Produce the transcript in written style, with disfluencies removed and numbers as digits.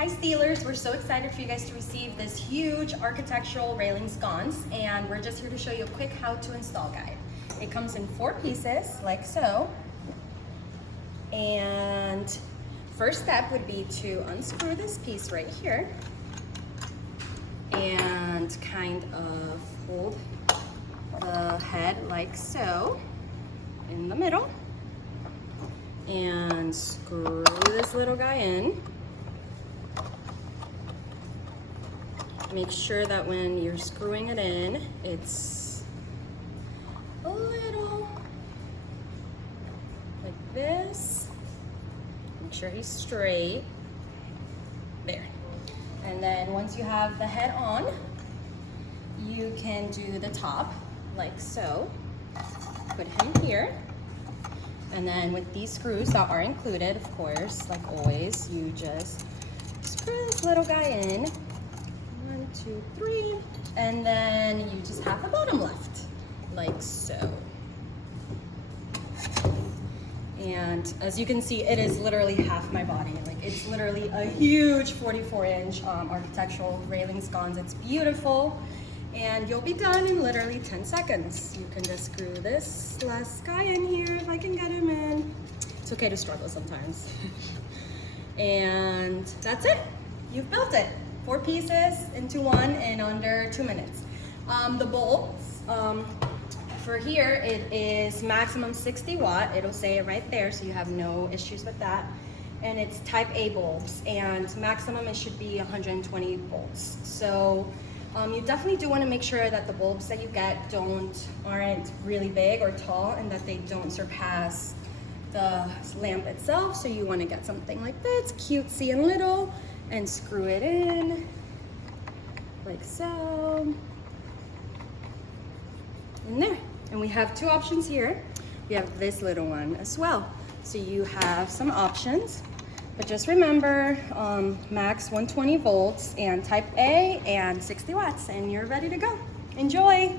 Hi Steelers, we're so excited for you guys to receive this huge architectural railing sconce, and we're just here to show you a quick how to install guide. It comes in 4 pieces like so, and first step would be to unscrew this piece right here and kind of hold the head like so in the middle and screw this little guy in. Make sure that when you're screwing it in, it's a little like this. Make sure he's straight. There. And then once you have the head on, you can do the top like so. Put him here. And then with these screws that are included, of course, like always, you just screw this little guy in. 1, 2, 3, and then you just have the bottom left, like so. And as you can see, it is literally half my body. Like, it's literally a huge 44-inch architectural railing sconce. It's beautiful, and you'll be done in literally 10 seconds. You can just screw this last guy in here if I can get him in. It's okay to struggle sometimes. And that's it. You've built it. 4 pieces into one in under 2 minutes. The bolts, for here, it is maximum 60 watt. It'll say it right there, so you have no issues with that. And it's type A bulbs, and maximum it should be 120 volts. So you definitely do want to make sure that the bulbs that you get aren't really big or tall, and that they don't surpass the lamp itself. So you want to get something like this, cutesy and little, and screw it in like so, in there. And we have 2 options here. We have this little one as well. So you have some options, but just remember max 120 volts and type A and 60 watts, and you're ready to go. Enjoy.